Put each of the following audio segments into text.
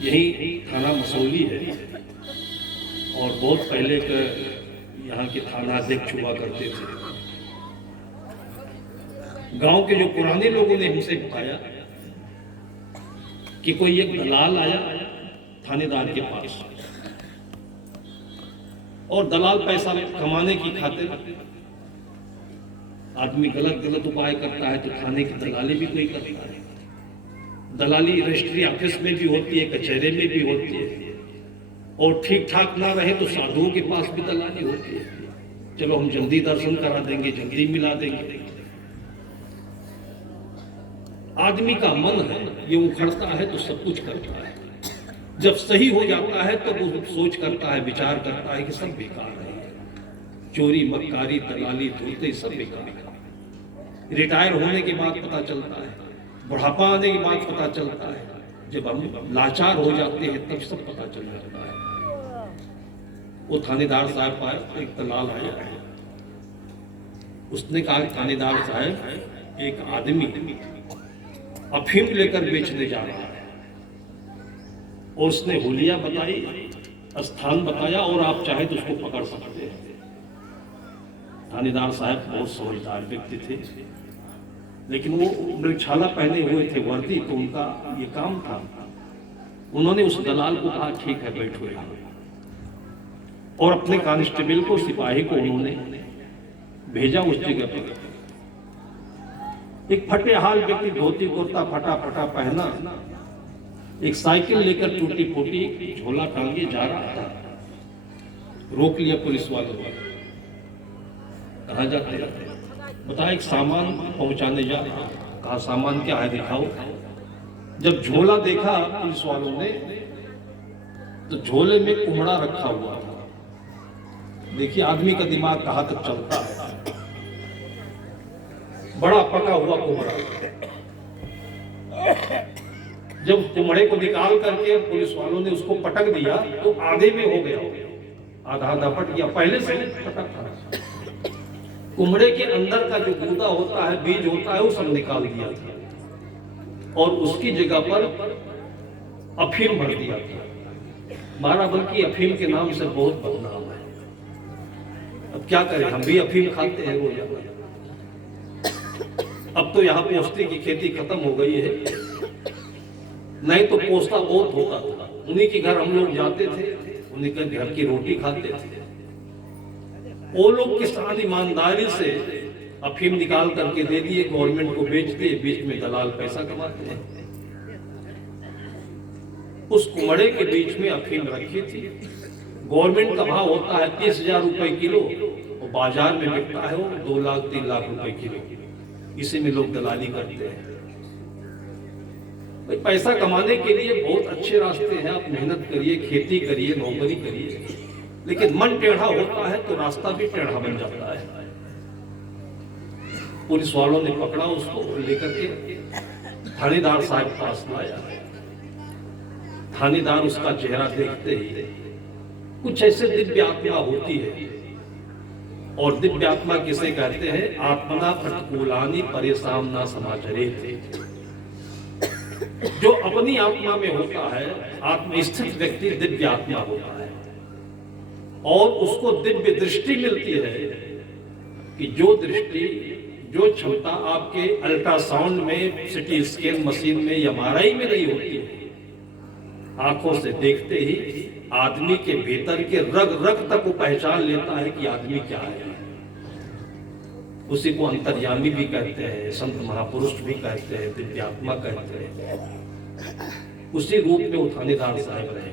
यही थाना मसौली है और बहुत पहले के यहाँ के थाना अध्यक्ष हुआ करते थे। गांव के जो पुराने लोगों ने हमसे बताया कि कोई एक दलाल आया थानेदार के पास और दलाल पैसा कमाने की खातिर आदमी गलत गलत उपाय करता है तो थाने की दलाली भी कोई करता है। दलाली रजिस्ट्री ऑफिस में भी होती है, कचहरे में भी होती है और ठीक ठाक ना रहे तो साधुओं के पास भी दलाली होती है। चलो हम जल्दी दर्शन करा देंगे, जल्दी मिला देंगे। आदमी का मन है ये उखड़ता है तो सब कुछ करता है, जब सही हो जाता है तो वो सोच करता है, विचार करता है कि सब बेकार है, चोरी मक्कारी दलाली धोते सब बेकार है। रिटायर होने के बाद पता चलता है, बुढ़ापा आने के बाद पता चलता है, जब हम लाचार हो जाते हैं तब सब पता चल जाता है। वो थानेदार साहब आए, एक दलाल आया, उसने कहा थानेदार साहब एक आदमी अफीम लेकर बेचने जा रहा है और उसने हुलिया बताई, स्थान बताया और आप चाहे तो उसको पकड़ सकते हैं। थानेदार साहब बहुत समझदार व्यक्ति थे, लेकिन वो मृगशाला पहने हुए थे वर्दी, तो उनका ये काम था। उन्होंने उस दलाल को कहा ठीक है बैठो यहाँ, और अपने कांस्टेबल को सिपाही को उन्होंने भेजा उस जगह पर। एक फटे हाल व्यक्ति धोती कुर्ता फटा फटा पहना, एक साइकिल लेकर टूटी फूटी झोला टांगे जा रहा था। रोक लिया पुलिस वालों ने, कहा जाते हैं बताया एक सामान पहुंचाने जा रहा। कहा सामान क्या है दिखाओ। जब झोला देखा पुलिस वालों ने तो झोले में कुम्हड़ा रखा हुआ था। देखिए आदमी का दिमाग कहां तक चलता है, बड़ा पका हुआ कुम्हड़ा। जब कुम्हड़े को निकाल करके पुलिस वालों ने उसको पटक दिया तो आधे में हो गया, आधा आधा पट गया, पहले से पटक था। कुम्हड़े के अंदर का जो गूदा होता है, बीज होता है, वो सब निकाल दिया था और उसकी जगह पर अफीम भर दिया था। बाराबंकी अफीम के नाम से बहुत बदनाम है। अब क्या करें, हम भी अफीम खाते हैं रोज। अब तो यहाँ पोस्ते की खेती खत्म हो गई है, नहीं तो पोस्ता बहुत होता था। उन्हीं के घर हम लोग जाते थे, उन्हीं के घर की रोटी खाते थे। वो लोग किसान ईमानदारी से अफीम निकाल करके दे दिए, गवर्नमेंट को बेच दिए, बीच में दलाल पैसा कमाते हैं। उस कुम्हड़े के बीच में अफीम रखी थी। गवर्नमेंट का भाव होता है 30,000 रुपए किलो और बाजार में बिकता है वो 2 लाख 3 लाख रुपए किलो। इसी में लोग दलाली करते हैं। भाई पैसा कमाने के लिए बहुत अच्छे रास्ते हैं, आप मेहनत करिए, खेती करिए, नौकरी करिए, लेकिन मन टेढ़ा होता है तो रास्ता भी टेढ़ा बन जाता है। पुलिस वालों ने पकड़ा उसको, लेकर के थानेदार साहब के पास लाया। थानेदार उसका चेहरा देखते ही, कुछ ऐसे दिव्य आत्मा होती है, और दिव्य आत्मा किसे कहते हैं? आत्मना प्रतिकूलानि परेशान समाचरे थे। जो अपनी आत्मा में होता है, आत्मस्थित व्यक्ति दिव्य आत्मा होता है, और उसको दिव्य दृष्टि मिलती है कि जो दृष्टि, जो क्षमता आपके अल्ट्रासाउंड में, सिटी स्कैन मशीन में या MRI में नहीं होती है। आंखों से देखते ही आदमी के भीतर के रग रग तक वो पहचान लेता है कि आदमी क्या है। उसी को अंतर्यामी भी कहते हैं, संत महापुरुष भी कहते हैं, दिव्यात्मा कहते हैं। उसी रूप में वो थानेदार साहब रहे।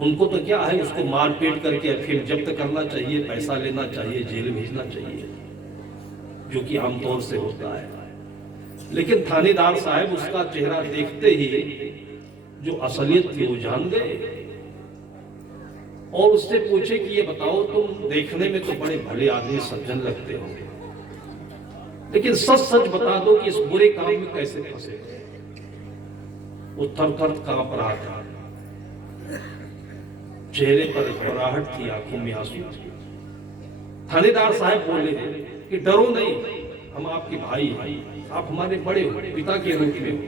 उनको तो क्या है, उसको मार पीट करके अफीम जब्त करना चाहिए, पैसा लेना चाहिए, जेल भेजना चाहिए, जो कि आमतौर से होता है। लेकिन थानेदार साहब उसका चेहरा देखते ही जो असलियत थी वो जान गए, और उससे पूछे कि ये बताओ, तुम देखने में तो बड़े भले आदमी, सज्जन लगते हो, लेकिन सच सच बता दो कि इस बुरे काम में कैसे फंसे। वो थर-थर कांप रहा था, चेहरे पर घबराहट थी, आंखों में आंसू थे। थानेदार साहब बोले कि डरो नहीं, हम आपके भाई हैं, आप हमारे बड़े हो, पिता के रूप में हो।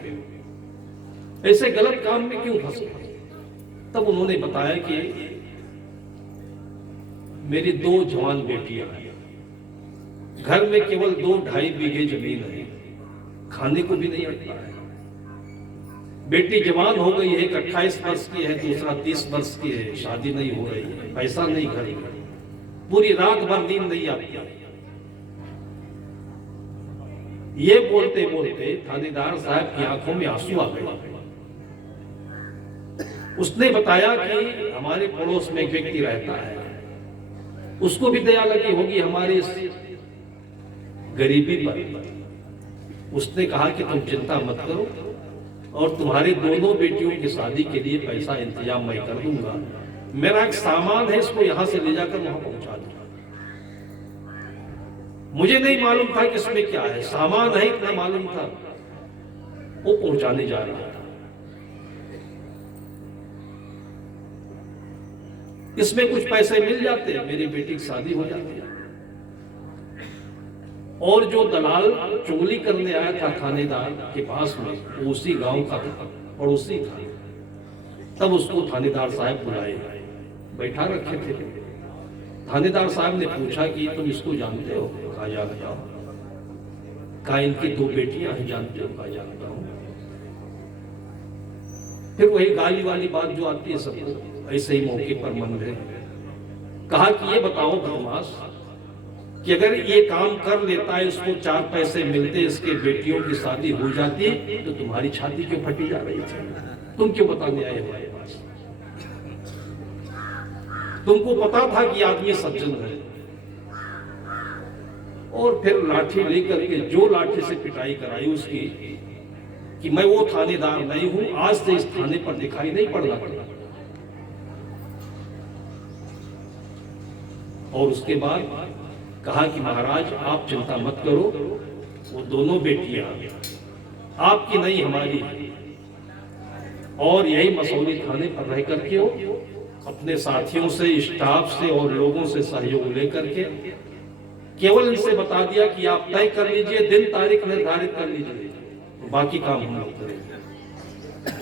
ऐसे गलत काम में क्यों फंसे? तब उन्होंने बताया कि मेरी 2 जवान बेटियां हैं, घर में केवल 2-2.5 बीघे जमीन है, खाने को भी नहीं अटता है। बेटी जवान हो गई है, एक 28 वर्ष की है, दूसरा 30 वर्ष की है, शादी नहीं हो रही है, पैसा नहीं घर में, पूरी रात भर नींद नहीं आती है। ये बोलते बोलते थानेदार साहब की आंखों में आंसू आ गए। उसने बताया कि हमारे पड़ोस में एक व्यक्ति रहता है, उसको भी दया लगी होगी हमारे इस गरीबी पर। उसने कहा कि तुम चिंता मत करो और तुम्हारी दोनों बेटियों की शादी के लिए पैसा इंतजाम मैं कर दूंगा। मेरा एक सामान है, इसको यहां से ले जाकर वहां पहुंचा दूंगा। मुझे नहीं मालूम था कि इसमें क्या है, सामान है इतना मालूम था। वो पहुंचाने जा रहा था। इसमें कुछ पैसे मिल जाते हैं, मेरी बेटी की शादी हो जाती है। और जो दलाल चुगली करने आया था थानेदार के पास में, वो उसी गांव का पड़ोसी था। तब उसको थानेदार साहब बुलाए, बैठा रखे थे। थानेदार साहब ने पूछा कि तुम इसको जानते हो? कहा जानता हूं। कहा इनकी 2 बेटियां हैं, जानते हो? कहा जानता हूं। फिर वही गाली वाली बात जो आती है सबको, ऐसे ही मौके पर मन रहे। कहा कि ये बताओ बदमाश कि अगर ये काम कर लेता है, इसको 4 पैसे मिलते, इसके बेटियों की शादी हो जाती, तो तुम्हारी छाती क्यों फटी जा रही थी? तुम क्यों बताने आए हमारे पास? तुमको पता था कि आदमी सज्जन है। और फिर लाठी लेकर के जो लाठी से पिटाई कराई उसकी, कि मैं वो थानेदार नहीं हूं, आज से इस थाने पर दिखाई नहीं पड़ रहा। और उसके बाद कहा कि महाराज आप चिंता मत करो, वो दोनों बेटियां आपकी नहीं हमारी है। और यही मसौली थाने पर रह करके हो अपने साथियों से, स्टाफ से और लोगों से सहयोग लेकर के केवल इनसे बता दिया कि आप तय कर लीजिए, दिन तारीख निर्धारित कर लीजिए, बाकी काम हम लोग करेंगे।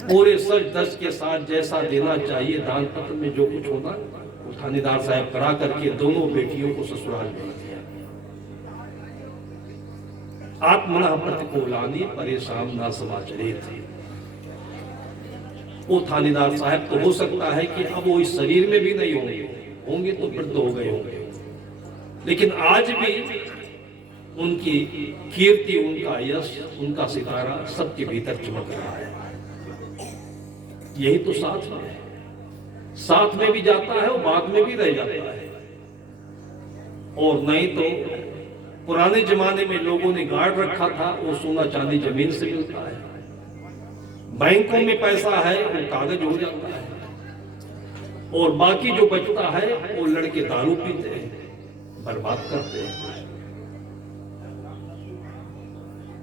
पूरे सच धज के साथ जैसा देना चाहिए दान पत्र में जो कुछ होना, वो थानेदार साहब करा करके दोनों बेटियों को ससुराल भेज दिया। आत्मनः प्रतिकूलानि परेशान न समाचरेत। वो थानेदार साहब तो हो सकता है कि अब वो इस शरीर में भी नहीं होंगे तो वृद्ध हो गए होंगे, लेकिन आज भी उनकी कीर्ति, उनका यश, उनका सितारा सबके भीतर चमक रहा है। यही तो साथ में है, साथ में भी जाता है और बाद में भी रह जाता है। और नहीं तो पुराने जमाने में लोगों ने गार्ड रखा था, वो सोना चांदी जमीन से मिलता है। बैंकों में पैसा है वो कागज हो जाता है, और बाकी जो बचता है वो लड़के दारू पीते हैं, बर्बाद करते हैं।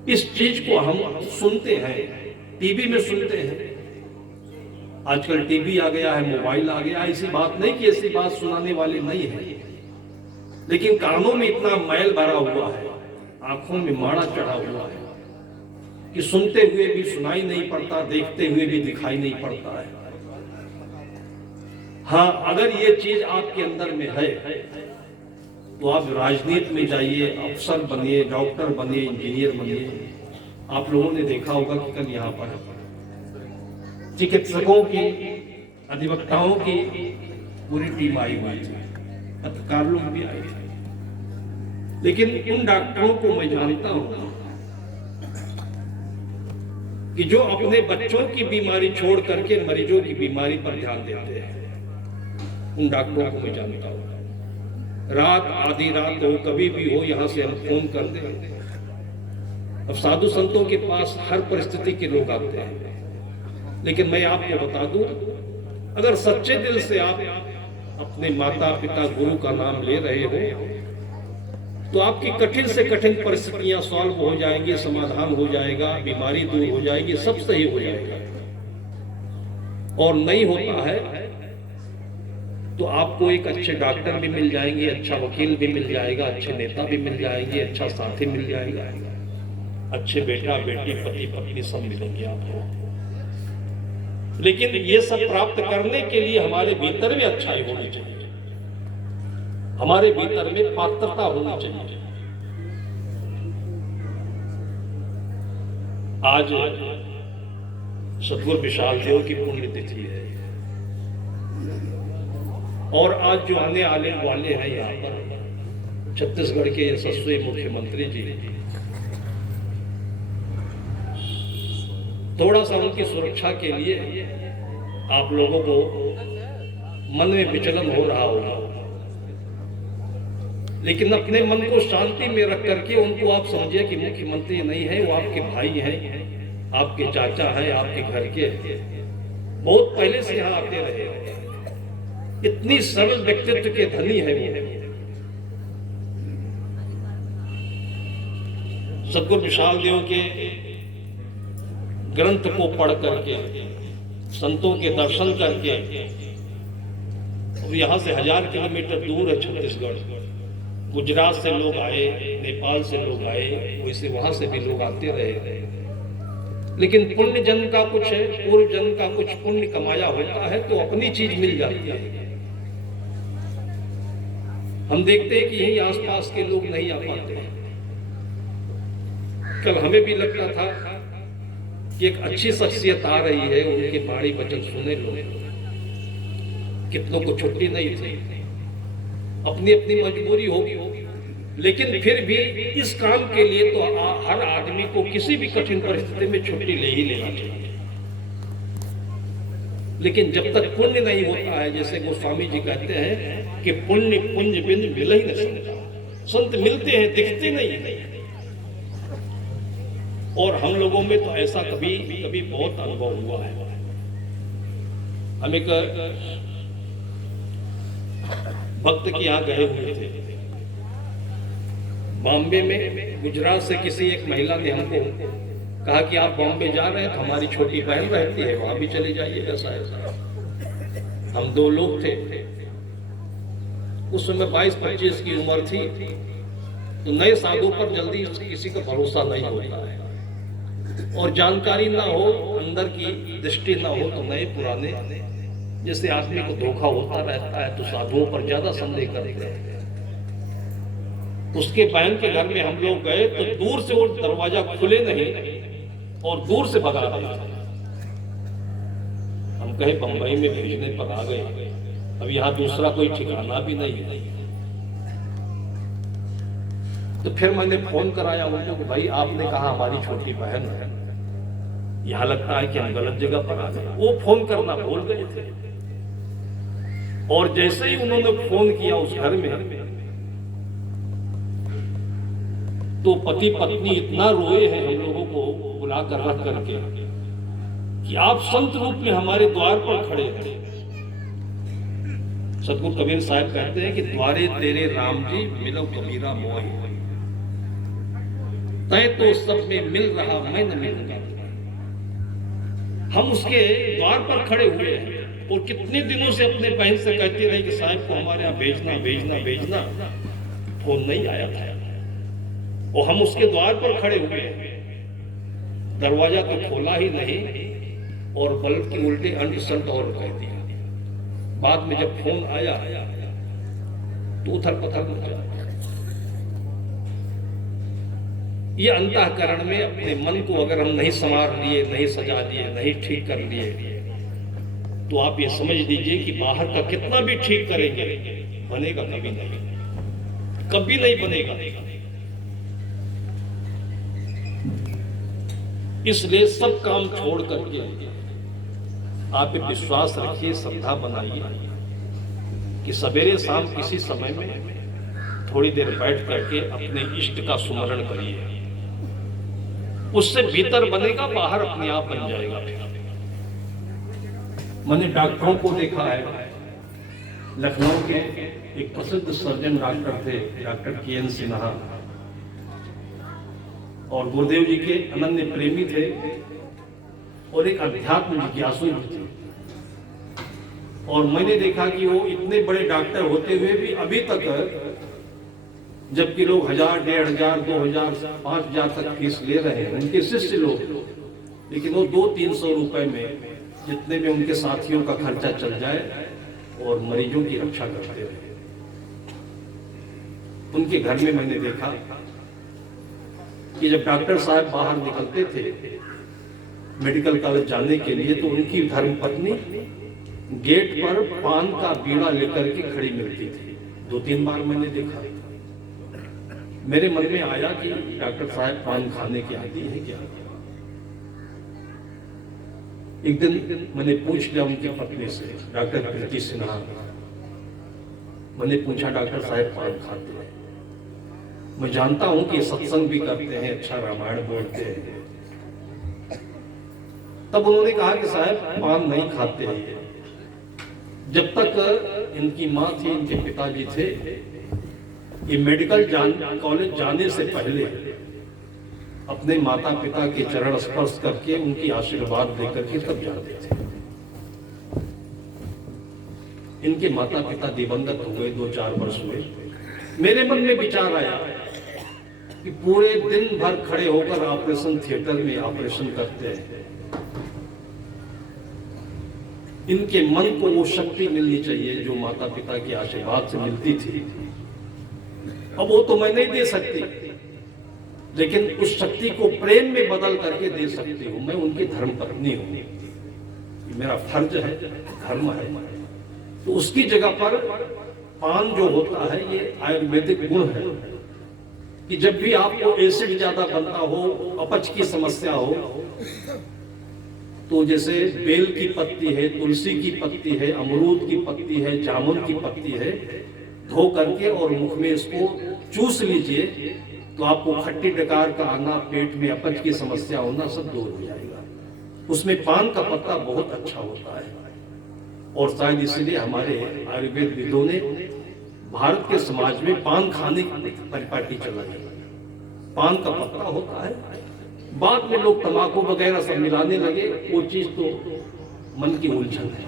इस चीज को हम सुनते हैं, टीवी में सुनते हैं। आजकल टीवी आ गया है, मोबाइल आ गया। ऐसी बात नहीं कि ऐसी बात सुनाने वाले नहीं है, लेकिन कानों में इतना मैल भरा हुआ है, आंखों में माड़ा चढ़ा हुआ है कि सुनते हुए भी सुनाई नहीं पड़ता, देखते हुए भी दिखाई नहीं पड़ता है। हाँ, अगर ये चीज आपके अंदर में है तो आप राजनीति में जाइए, अफसर बनिए, डॉक्टर बनिए, इंजीनियर बनिए। आप लोगों ने देखा होगा कि कल यहाँ पर चिकित्सकों की, अधिवक्ताओं की पूरी टीम आई हुई थी, पत्रकार लोग भी आए थे। लेकिन उन डॉक्टरों को मैं जानता हूं कि जो अपने बच्चों की बीमारी छोड़ करके मरीजों की बीमारी पर ध्यान देते हैं, उन डॉक्टरों को मैं जानता हूं। रात, आधी रात हो, कभी भी हो, यहां से हम फोन कर दें। अब साधु संतों के पास हर परिस्थिति के लोग आते हैं, लेकिन मैं आपको बता दूं, अगर सच्चे दिल से आप अपने माता पिता गुरु का नाम ले रहे हो तो आपकी कठिन से कठिन परिस्थितियां सॉल्व हो जाएंगी, समाधान हो जाएगा, बीमारी दूर हो जाएगी, सब सही हो जाएगा। और नहीं होता है तो आपको एक अच्छे डॉक्टर भी मिल जाएंगे, अच्छा वकील भी मिल जाएगा, अच्छे नेता भी मिल जाएंगे, अच्छा साथी मिल जाएगा, अच्छे बेटा बेटी, पति पत्नी सब मिलेंगे आपको। लेकिन ये सब प्राप्त करने के लिए हमारे भीतर में अच्छाई होनी चाहिए, हमारे भीतर में पात्रता होनी चाहिए। आज सतगुरु विशाल देव की पुण्यतिथि है और आज जो आने वाले हैं यहाँ पर छत्तीसगढ़ के यशस्वी मुख्यमंत्री जी, थोड़ा सा उनकी सुरक्षा के लिए आप लोगों को मन में विचलन हो रहा होगा, लेकिन अपने मन को शांति में रख करके उनको आप समझिए कि मुख्यमंत्री नहीं है, वो आपके भाई हैं, आपके चाचा हैं, आपके घर के बहुत पहले से यहाँ आते रहे, इतनी सरल व्यक्तित्व के धनी है वो। सतगुरु विशाल देव के ग्रंथ को पढ़ करके, संतों के दर्शन करके, अब यहाँ से 1000 किलोमीटर दूर है छत्तीसगढ़, गुजरात से लोग आए, नेपाल से लोग आए, वैसे वहां से भी लोग आते रहे, लेकिन पुण्य जन्म का कुछ है, पूर्व जन्म का कुछ पुण्य कमाया होता है तो अपनी चीज मिल जाती है। हम देखते हैं कि यही आसपास के लोग नहीं आ पाते। कल हमें भी लगता था कि एक अच्छी शख्सियत आ रही है, उनके बाणी वचन सुने लोग, कितनों को छुट्टी नहीं थी, अपनी अपनी मजबूरी होगी, लेकिन फिर भी इस काम के लिए तो हर आदमी को किसी भी कठिन परिस्थिति में छुट्टी ले ही लेना चाहिए। लेकिन जब तक पुण्य नहीं होता है, जैसे गोस्वामी जी कहते हैं कि पुण्य पुंज बिन मिल ही नहीं सकता, संत मिलते हैं दिखते नहीं। और हम लोगों में तो ऐसा कभी कभी बहुत अनुभव हुआ है। हम एक भक्त के यहाँ गए हुए थे बॉम्बे में, गुजरात से किसी एक महिला ने हमको कहा कि आप बॉम्बे जा रहे हैं तो हमारी छोटी बहन रहती है, वहां भी चले जाइएगा शायद। हम 2 लोग थे, उस समय 22-25 की उम्र थी, तो नए साधु पर जल्दी किसी का भरोसा नहीं होता है, और जानकारी ना हो, अंदर की दृष्टि ना हो, तो नए पुराने जैसे आदमी को धोखा होता रहता है तो साधुओं पर ज्यादा संदेह करते हैं। उसके बहन के घर में हम लोग गए तो दूर से वो दरवाजा खुले नहीं और दूर से भगा दिया। हम कहे बंबई में भेजने पर आ गए, अब यहाँ दूसरा कोई ठिकाना भी नहीं है। तो फिर मैंने फोन कराया उनको कि भाई आपने कहा हमारी छोटी बहन है, यहाँ लगता है कि हम गलत जगह पर आ गए। वो फोन करना भूल गए थे, और जैसे ही उन्होंने फोन किया उस घर में, तो पति पत्नी इतना रोए हैं हम लोगों को बुला कर रख करके कि आप संत रूप में हमारे द्वार पर खड़े हैं। सतगुरु कबीर साहब कहते हैं कि द्वारे तेरे राम जी मिलो कबीरा मोहि, तय तो सब में मिल रहा मैं न मिलूंगा। हम उसके द्वार पर खड़े हुए हैं और कितने दिनों से अपने बहन से कहते रहे कि साहब को हमारे यहाँ भेजना भेजना भेजना, फोन नहीं आया था, और हम उसके द्वार पर खड़े हुए हैं, दरवाजा तो खोला ही नहीं और बल्कि उल्टे अंडसंट और कह दिया। बाद में जब फोन आया तो उथल पथल हो गया। ये अंतःकरण में अपने मन को अगर हम नहीं संवार लिए, नहीं सजा लिए, नहीं ठीक कर लिए, तो आप ये समझ लीजिए कि बाहर का कितना भी ठीक करेंगे बनेगा कभी नहीं, कभी नहीं बनेगा। इसलिए सब काम छोड़ करके आप विश्वास रखिए, श्रद्धा बनाइए कि सवेरे शाम किसी समय में थोड़ी देर बैठ करके अपने इष्ट का सुमरण करिए। उससे भीतर बनेगा, बाहर अपने आप बन जाएगा। मैंने डॉक्टरों को देखा है, लखनऊ के एक प्रसिद्ध सर्जन डॉक्टर थे, डॉक्टर KN सिन्हा, और गुरुदेव जी के अनन्य प्रेमी थे और एक अध्यात्म जिज्ञासु थे। और मैंने देखा कि वो इतने बड़े डॉक्टर होते हुए भी अभी तक, जबकि लोग 1000, 1500, 2000, 5000 तक फीस ले रहे हैं उनके शिष्य लोग, लेकिन वो 200-300 रुपए में जितने भी उनके साथियों का खर्चा चल जाए और मरीजों की रक्षा करते रहे। उनके घर में मैंने देखा कि जब डॉक्टर साहब बाहर निकलते थे मेडिकल कॉलेज जाने के लिए, तो उनकी धर्मपत्नी गेट पर पान का बीड़ा लेकर के खड़ी मिलती थी। 2-3 बार मैंने देखा। मेरे मन में आया कि डॉक्टर साहब पान खाने के आदी है क्या। एक दिन मैंने पूछ लिया उनकी पत्नी से, डॉक्टर प्रीति सिन्हा, मैंने पूछा डॉक्टर साहब पान खाते हैं? मैं जानता हूं कि सत्संग भी करते हैं, अच्छा रामायण बोलते हैं। तब उन्होंने कहा कि साहब पान नहीं खाते हैं। जब तक इनकी माँ थी, इनके पिताजी थे, ये मेडिकल कॉलेज जाने से पहले अपने माता पिता के चरण स्पर्श करके उनकी आशीर्वाद लेकर के तब जाते थे। इनके माता पिता दिवंगत हो गए 2-4 वर्ष में। मेरे मन में विचार आया कि पूरे दिन भर खड़े होकर ऑपरेशन थिएटर में ऑपरेशन करते हैं, इनके मन को वो शक्ति मिलनी चाहिए जो माता पिता के आशीर्वाद से मिलती थी। अब वो तो मैं नहीं दे सकती, लेकिन उस शक्ति को प्रेम में बदल करके दे सकती हूं। मैं उनकी धर्मपत्नी हूं, मेरा फर्ज है, धर्म है। तो उसकी जगह पर पान जो होता है ये आयुर्वेदिक गुण है कि जब भी आपको एसिड ज्यादा बनता हो, अपच की समस्या हो, तो जैसे बेल की पत्ती है, तुलसी की पत्ती है, अमरूद की पत्ती है, जामुन की पत्ती है, धो करके और मुख में इसको चूस लीजिए, तो आपको खट्टी डकार का आना, पेट में अपच की समस्या होना सब दूर हो जाएगा। उसमें पान का पत्ता बहुत अच्छा होता है और शायद इसलिए हमारे आयुर्वेद विदों ने भारत के समाज में पान खाने की परिपाटी चलाई। पान का पत्ता होता है, बाद में लोग तंबाकू वगैरह सब मिलाने लगे, वो चीज तो मन की उलझन है।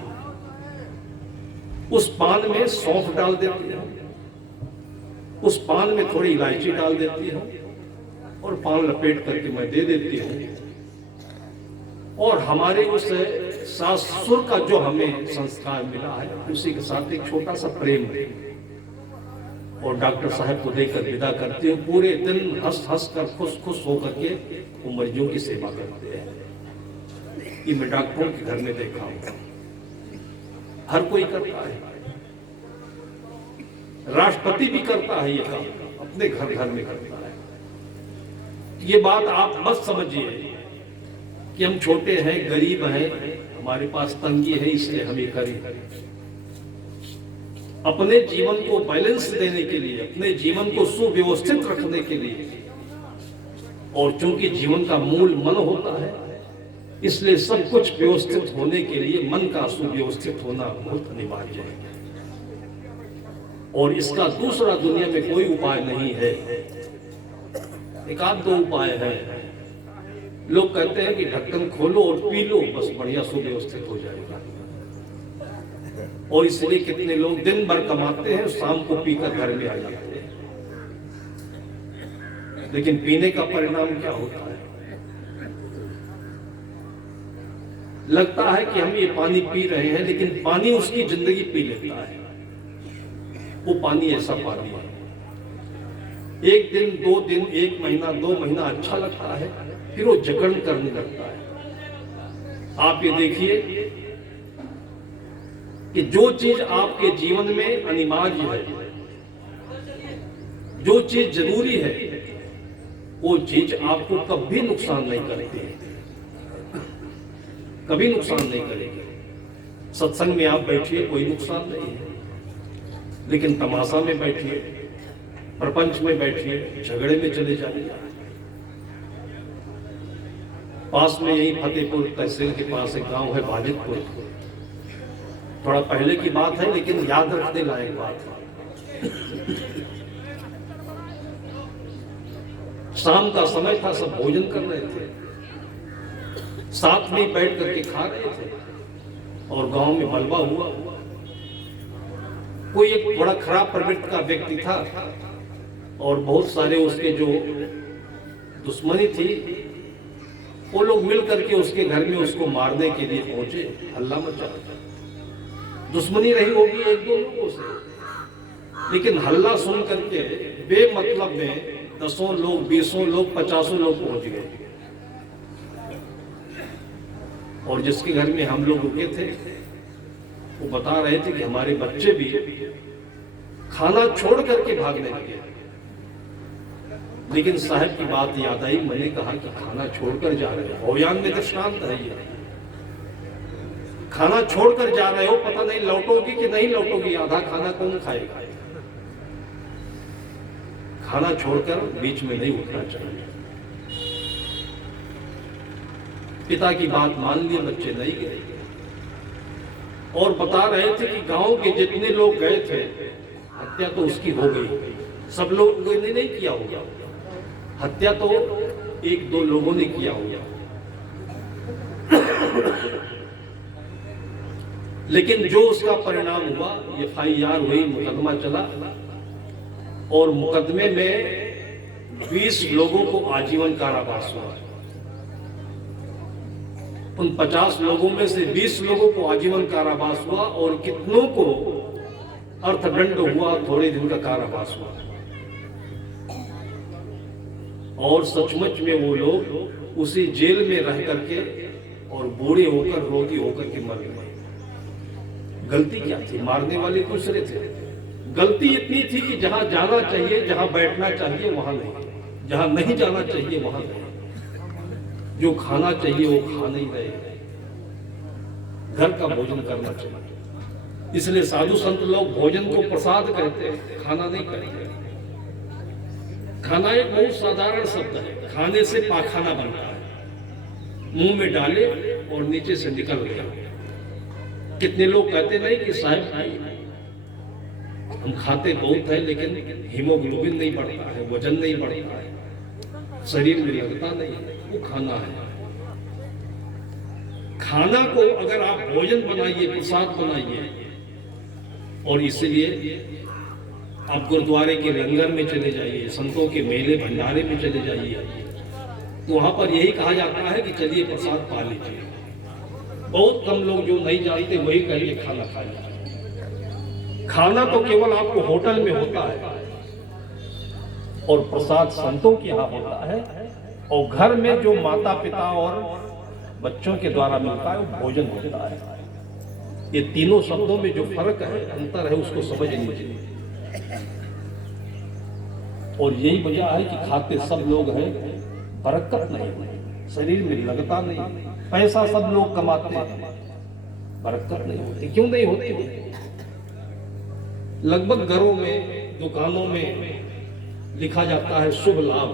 उस पान में सौंफ डाल देती है, उस पान में थोड़ी इलायची डाल देती है और पान लपेट करके मैं दे देती हूँ। और हमारे उस सासुर का जो हमें संस्कार मिला है, उसी के साथ एक छोटा सा प्रेम है और डॉक्टर साहब को देकर विदा करते हो। पूरे दिन हंस हंस कर खुश खुश होकर के वो मरीजों की सेवा करते हैं। ये मैं डॉक्टरों के घर में देखा हूं, हर कोई करता है, राष्ट्रपति भी करता है ये काम, अपने घर घर में करता है। ये बात आप मत समझिए कि हम छोटे हैं, गरीब हैं, हमारे पास तंगी है इसलिए हम ये करें। अपने जीवन को बैलेंस देने के लिए, अपने जीवन को सुव्यवस्थित रखने के लिए, और चूंकि जीवन का मूल मन होता है, इसलिए सब कुछ व्यवस्थित होने के लिए मन का सुव्यवस्थित होना बहुत अनिवार्य है। और इसका दूसरा दुनिया में कोई उपाय नहीं है। एक आध दो उपाय है। लोग कहते हैं कि ढक्कन खोलो और पी लो, बस बढ़िया सुव्यवस्थित हो जाएगा। और इसलिए कितने लोग दिन भर कमाते हैं, शाम को पीकर घर में आ जाते हैं, लेकिन पीने का परिणाम क्या होता है? लगता है कि हम ये पानी पी रहे हैं, लेकिन पानी उसकी जिंदगी पी लेता है। वो पानी ऐसा पानी है, एक दिन, 2 दिन, 1 महीना, 2 महीना अच्छा लगता है, फिर वो जकड़न करने लगता है। आप ये देखिए कि जो चीज आपके जीवन में अनिवार्य है, जो चीज जरूरी है, वो चीज आपको कभी नुकसान नहीं करेगी, कभी नुकसान नहीं करेगी। सत्संग में आप बैठिए, कोई नुकसान नहीं है, लेकिन तमाशा में बैठिए, प्रपंच में बैठिए, झगड़े में चले जाइए। पास में यही फतेहपुर तहसील के पास एक गांव है बाजितपुर, थोड़ा पहले की बात है लेकिन याद रखने लायक बात है। शाम का समय था, सब भोजन कर रहे थे, साथ में बैठ करके खा रहे थे और गांव में मलबा हुआ। कोई एक बड़ा खराब प्रवृत्ति का व्यक्ति था और बहुत सारे उसके जो दुश्मनी थी, वो लोग मिल करके उसके घर में उसको मारने के लिए पहुंचे, हल्ला मचा। दुश्मनी रही होगी एक दो लोगों से, लेकिन हल्ला सुन करके बेमतलब में 10 लोग, 20 लोग, 50 लोग पहुंच गए। और जिसके घर में हम लोग रुके थे वो बता रहे थे कि हमारे बच्चे भी खाना छोड़ करके भागने लगे। लेकिन साहब की बात याद आई, मैंने कहा कि खाना छोड़कर जा रहे हो, अभियान में दृष्टांत है ये, खाना छोड़कर जा रहे हो, पता नहीं लौटोगी कि नहीं लौटोगी, आधा खाना कौन खाएगा। खाना छोड़कर बीच में नहीं उठना चाहिए। पिता की बात मान लिए बच्चे नहीं गए। और बता रहे थे कि गांव के जितने लोग गए थे, हत्या तो उसकी हो गई, सब लोग ने नहीं किया होगा, हत्या तो 1-2 लोगों ने किया होगा। लेकिन जो उसका परिणाम हुआ, FIR हुई, मुकदमा चला, और मुकदमे में 20 लोगों को आजीवन कारावास हुआ। उन 50 लोगों में से 20 लोगों को आजीवन कारावास हुआ और कितनों को अर्थदंड हुआ, थोड़े दिन का कारावास हुआ। और सचमुच में वो लोग उसी जेल में रह करके और बूढ़े होकर, रोगी होकर के मर गए। गलती क्या थी? मारने वाले दूसरे थे। गलती इतनी थी कि जहां जाना चाहिए, जहां बैठना चाहिए वहां नहीं, जहां नहीं जाना चाहिए वहां नहीं, जो खाना चाहिए वो खा नहीं रहे, घर का भोजन करना चाहिए। इसलिए साधु संत लोग भोजन को प्रसाद कहते हैं, खाना नहीं कहते। खाना एक बहुत साधारण शब्द है, खाने से पाखाना बनता है, मुंह में डाले और नीचे से निकल गया। कितने लोग कहते नहीं कि साहब हम खाते बहुत है लेकिन हीमोग्लोबिन नहीं बढ़ता है, वजन नहीं बढ़ता है, शरीर में लगता नहीं है, वो खाना है। खाना को अगर आप भोजन बनाइए, प्रसाद बनाइए, और इसलिए आप गुरुद्वारे के लंगर में चले जाइए, संतों के मेले भंडारे में चले जाइए, तो वहां पर यही कहा जाता है कि चलिए प्रसाद पा लीजिए। बहुत कम लोग जो नहीं जानते वही कहिए खाना खा लीजिए। खाना तो केवल आपको होटल में होता है, और प्रसाद संतों के यहाँ होता है, और घर में जो माता पिता और बच्चों के द्वारा मिलता है वो भोजन होता है। ये तीनों शब्दों में जो फर्क है, अंतर है, उसको समझ लीजिए। और यही वजह है कि खाते सब लोग हैं, बरकत नहीं, शरीर में लगता नहीं। पैसा सब लोग कमाते हैं, बरकत नहीं होती। क्यों नहीं होती? लगभग घरों में, दुकानों में लिखा जाता है शुभ लाभ।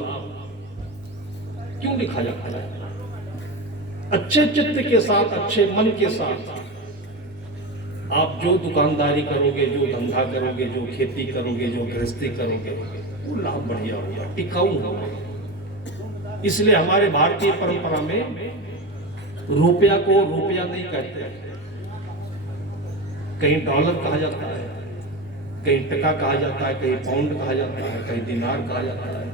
क्यों लिखा जाता है? अच्छे चित्त के साथ, अच्छे मन के साथ आप जो दुकानदारी करोगे, जो धंधा करोगे, जो खेती करोगे, जो गृहस्थी करोगे, वो लाभ बढ़िया होगा, टिकाऊ होगा। इसलिए हमारे भारतीय परंपरा में रुपया को रुपया नहीं कहते, कहीं डॉलर कहा जाता है, कहीं टका कहा जाता है, कहीं पाउंड कहा जाता है, कहीं दिनार कहा जाता है।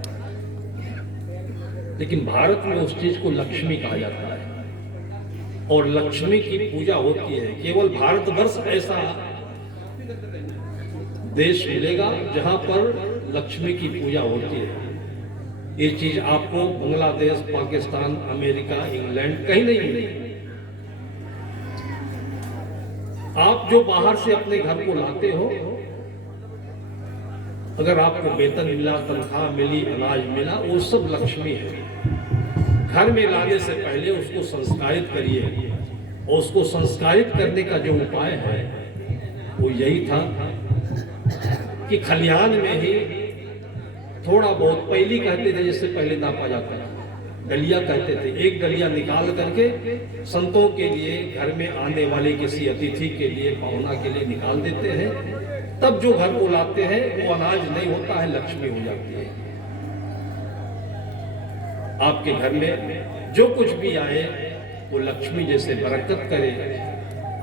लेकिन भारत में उस चीज को लक्ष्मी कहा जाता है, और लक्ष्मी की पूजा होती है। केवल भारतवर्ष ऐसा देश मिलेगा जहां पर लक्ष्मी की पूजा होती है। ये चीज आपको बांग्लादेश, पाकिस्तान, अमेरिका, इंग्लैंड कहीं नहीं मिलेगी। आप जो बाहर से अपने घर को लाते हो, अगर आपको वेतन मिला, तनख्वाह मिली, अनाज मिला, वो सब लक्ष्मी है। घर में लाने से पहले उसको संस्कारित करिए, और उसको संस्कारित करने का जो उपाय है वो यही था कि खलिहान में ही थोड़ा बहुत, पहली कहते थे जिससे पहले नापा जाता था, डलिया कहते थे, एक डलिया निकाल करके संतों के लिए, घर में आने वाले किसी अतिथि के लिए, पाहुना के लिए निकाल देते हैं। तब जो घर को लाते हैं वो अनाज नहीं होता है, लक्ष्मी हो जाती है। आपके घर में जो कुछ भी आए वो लक्ष्मी जैसे बरकत करे।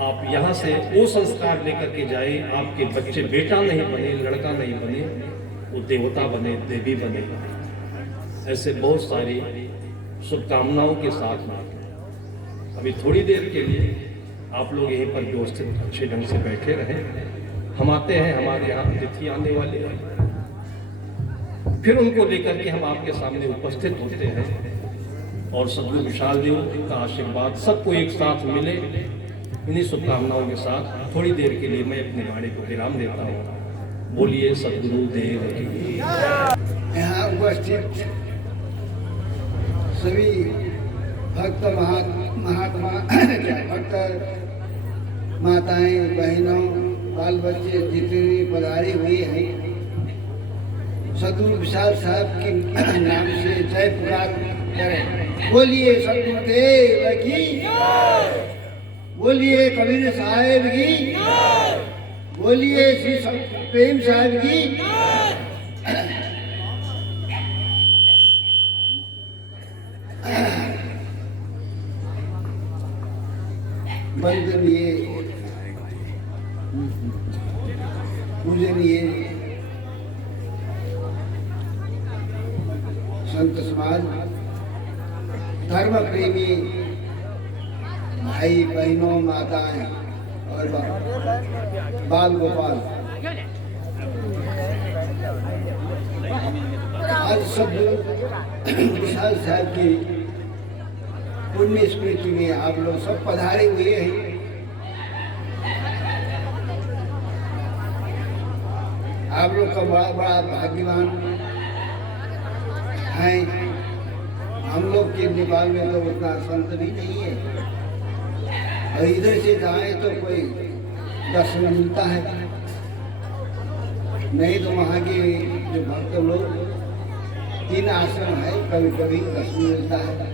आप यहाँ से वो संस्कार लेकर के जाए, आपके बच्चे बेटा नहीं बने, लड़का नहीं बने, वो देवता बने, देवी बने। ऐसे बहुत सारी शुभकामनाओं के साथ में अभी थोड़ी देर के लिए आप लोग यहीं पर व्यवस्थित अच्छे ढंग से बैठे रहें। हम आते हैं, हमारे यहाँ अतिथि आने वाले हैं, फिर उनको लेकर के हम आपके सामने उपस्थित होते हैं और सदगुरु विशाल देव का आशीर्वाद सबको एक साथ मिले। इन्हीं शुभकामनाओं के साथ थोड़ी देर के लिए मैं अपनी वाणी को विराम देता हूँ। बोलिए सदगुरु देव की। यहाँ उपस्थित सभी भक्त महात्मा भक्त माताएं, बहनों, बाल बच्चे जितने भी पधारे हुए हैं, सदगुरु विशाल साहब के नाम से जय पुकार करें। बोलिए सदगुरुदेव की, बोलिए कबीर साहेब की, बोलिए श्री प्रेम साहब की। वंदनीय पूजनीय संत समाज, धर्म प्रेमी भाई बहनों, माताएं और बाल गोपाल, आज सब विशाल साहब की पुण्य स्मृति में आप लोग सब पधारे हुए हैं। आप लोग का बड़ा भाग्यवान हैं। हम लोग के नेपाल में तो उतना संत भी नहीं है, और इधर से जाए तो कोई दर्शन मिलता है, नहीं तो वहाँ के जो भक्त लोग 3 आश्रम है, कभी कभी दर्शन मिलता है।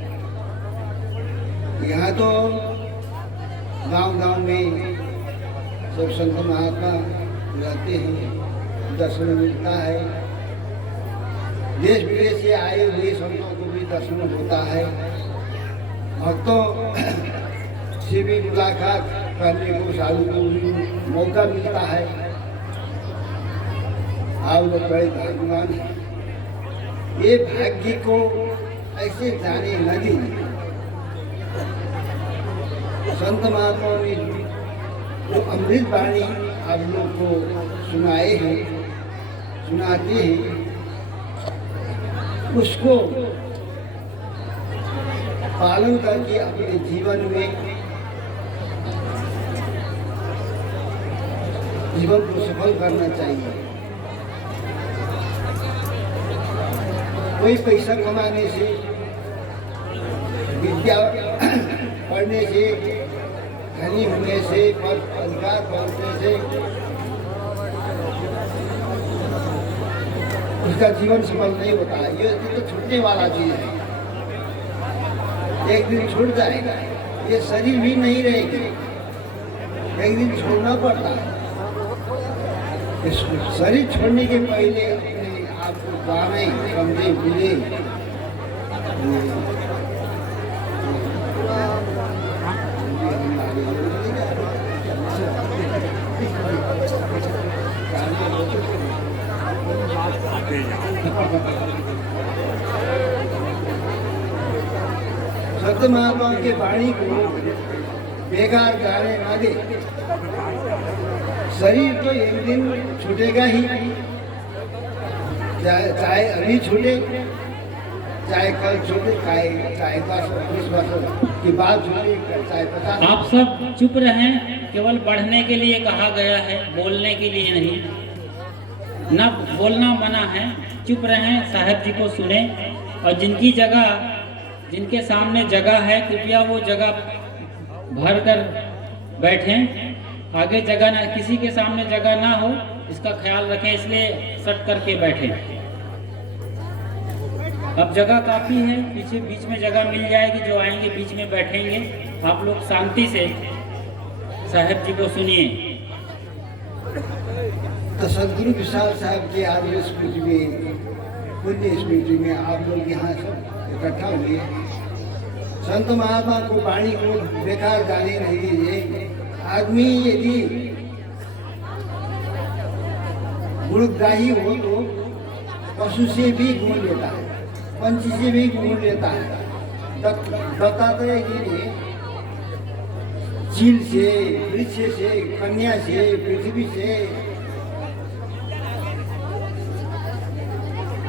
यहाँ तो गांव-गांव में सब संत महात्मा रहते हैं, दर्शन मिलता है। देश विदेश से आए हुए संतों को भी दर्शन होता है। भक्तों से भी मुलाकात करने को, साधु को भी मौका मिलता है। आप लोग बड़े भाग्यवान हैं। ये भाग्य को ऐसे जाने न दीजिए। संत महात्माओं ने जो अमृत वाणी आप लोग को सुनाए हैं, सुनाते हैं, उसको पालन करके अपने जीवन को सफल करना चाहिए। कोई पैसा कमाने से, विद्या पढ़ने से, धनी होने से, पद अधिकार पहुँचने से उसका जीवन सफल नहीं होता। ये तो छूटने वाला चीज है, एक दिन छूट जाएगा। ये शरीर भी नहीं रहेगी, एक दिन छोड़ना पड़ता है। इस शरीर छोड़ने के पहले अपने आप को जाने, समझे, मिले। सत्य महात्माओं के वाणी को बेकार जाने न दे। शरीर तो एक दिन छूटेगा ही, चाहे अभी छूटे, चाहे कल छूटे, चाहे 10-20 वर्ष की बात छूटे, चाहे 50। आप सब चुप रहें। केवल पढ़ने के लिए कहा गया है, बोलने के लिए नहीं। ना बोलना मना है, चुप रहें, साहब जी को सुने। और जिनके सामने जगह है, कृपया वो जगह भर कर बैठें। आगे जगह ना, किसी के सामने जगह ना हो, इसका ख्याल रखें, इसलिए सट करके बैठें। अब जगह काफ़ी है, पीछे बीच में जगह मिल जाएगी, जो आएंगे बीच में बैठेंगे। आप लोग शांति से साहब जी को सुनिए। तो सदगुरु विशाल साहब के आदि स्मृति में, पुण्य स्मृति में आप लोग यहाँ सब इकट्ठा हुए। संत महात्मा को वाणी को बेकार जाने नहीं दीजिए। आदमी यदि गुणग्राही हो तो पशु से भी गुण लेता है, पंछी से भी गुण लेता है। दत्तात्रेय चील से, वृक्ष से, कन्या से, पृथ्वी से,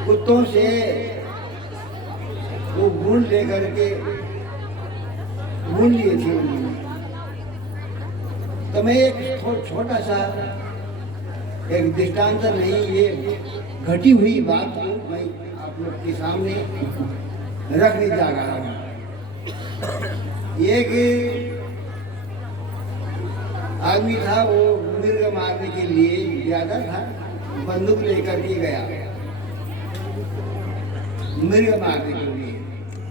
कुत्तों से वो गुण लेकर के गुण लिए थे उन्होंने। तो मैं एक छोटा सा एक दृष्टांत नहीं, ये घटी हुई बात को मैं आप लोग के सामने रखने जा रहा हूँ। एक आदमी था, वो मिर्ग मारने के लिए ज्यादा था, बंदूक लेकर के गया मिर्ग मारने के लिए,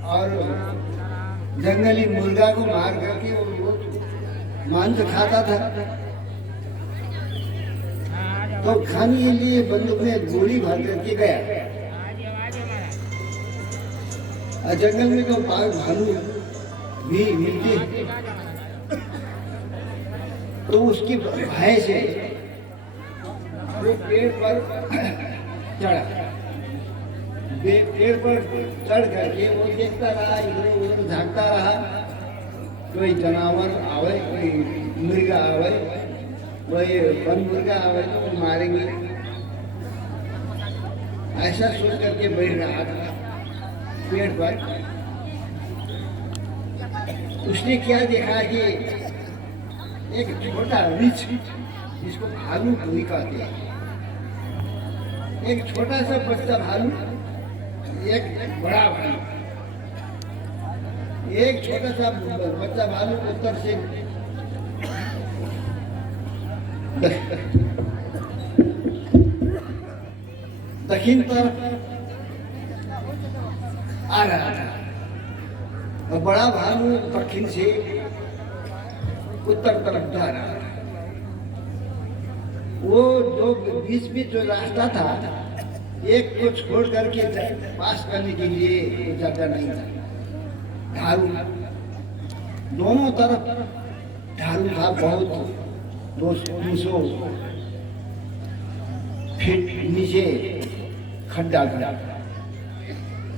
और जंगली मुर्गा को मार करके वो मांस खाता था। तो खाने के लिए बंदूक में गोली भर करके गया, और जंगल में तो बाघ भालू भी मिलते हैं, तो उसकी भय से वो पेड़ पर चढ़ा। पेड़ पर चढ़ करके वो देखता रहा, इधर उधर झांकता रहा, कोई जानवर आवे, कोई मुर्गा आवे, कोई वन मुर्गा आवे तो वो मारेंगे, ऐसा सोच करके बैठ रहा था पेड़ पर। उसने क्या देखा कि एक छोटा वृक्ष, जिसको भालू भी कहते हैं, एक छोटा सा बच्चा भालू, एक बड़ा भालू, एक छोटा सा बच्चा भालू उत्तर से दक्षिण तरफ आ रहा था, और बड़ा भालू दक्षिण से उत्तर तरफ जा रहा था। वो जो बीच जो रास्ता था, एक को छोड़ करके पास करने के लिए जगह नहीं था, ढालू दोनों तरफ ढालू था, बहुत 200 फीट नीचे खड्डा था।